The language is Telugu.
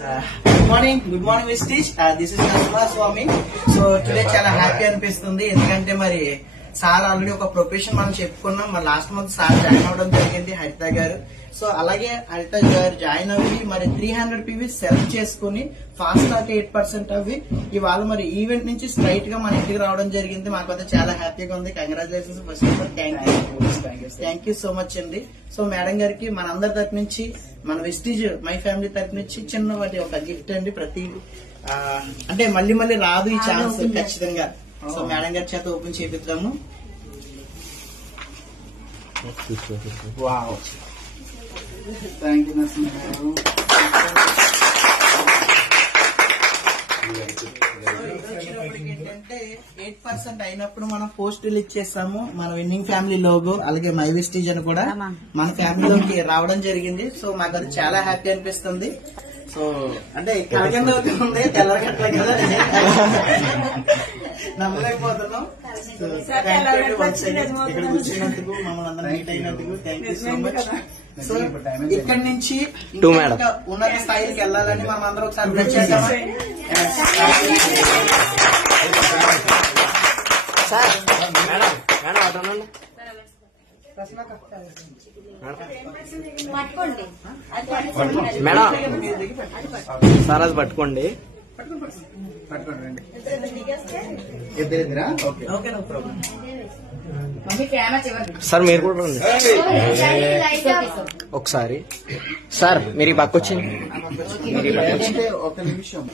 గుడ్ మార్నింగ్ విస్టీష్. This is Swami. So today చాలా హ్యాపీ అనిపిస్తుంది, ఎందుకంటే మరి సార్ ఆల్రెడీ ఒక ప్రొఫెషన్ మనం చెప్పుకున్నాం. మరి లాస్ట్ మంత్ సార్ జాయిన్ అవ్వడం జరిగింది, హరిత గారు. సో అలాగే హరిత గారు జాయిన్ అవ్వి మరి 300 PV సెలెక్ట్ చేసుకుని ఫాస్ట్ టాక్ 8% అవి ఇవాళ మరి ఈవెంట్ నుంచి స్ట్రైట్ గా మన ఇంటికి రావడం జరిగింది. మాకైతే చాలా హ్యాపీగా ఉంది. Congratulations first of all. Thank you so much అండి. సో మేడం గారికి మన అందరి తరఫు నుంచి, మన వెస్టీజ్ మై ఫ్యామిలీ తరఫు నుంచి చిన్నవాటి ఒక గిఫ్ట్ అండి. ప్రతి అంటే మళ్ళీ మళ్ళీ రాదు ఈ ఛాన్స్ ఖచ్చితంగా. సో మేడం గారి చేత ఓపెన్ చేపిద్దాము. థ్యాంక్ యూ నరసింహ గారు. ఏంటంటే 8% అయినప్పుడు మనం పోస్ట్ రిలీజ్ చేస్తాము. మన విన్నింగ్ ఫ్యామిలీ లోగో అలాగే మై వెస్టీజ్ అని కూడా మన ఫ్యామిలీలోకి రావడం జరిగింది. సో మాకు అది చాలా హ్యాపీ అనిపిస్తుంది. సో అంటే కలగంద అవుతుంది తెల్లగట్ల కదా, నమ్మలేకపోతున్నాం. ఇక్కడ కూర్చున్నందుకు, మమ్మల్ని అందరూ మీట్ అయినందుకు thank you so much. So ఇక్కడ నుంచి ఉన్నత స్థాయికి వెళ్ళాలని మనం అందరం ఒకసారి బ్లెస్ చేద్దామా? మేడం సార్ అది పట్టుకోండి. సార్ మీరు కూడా రండి ఒకసారి. సార్ మీరు ఈ పక్క వచ్చింది. ఒక నిమిషం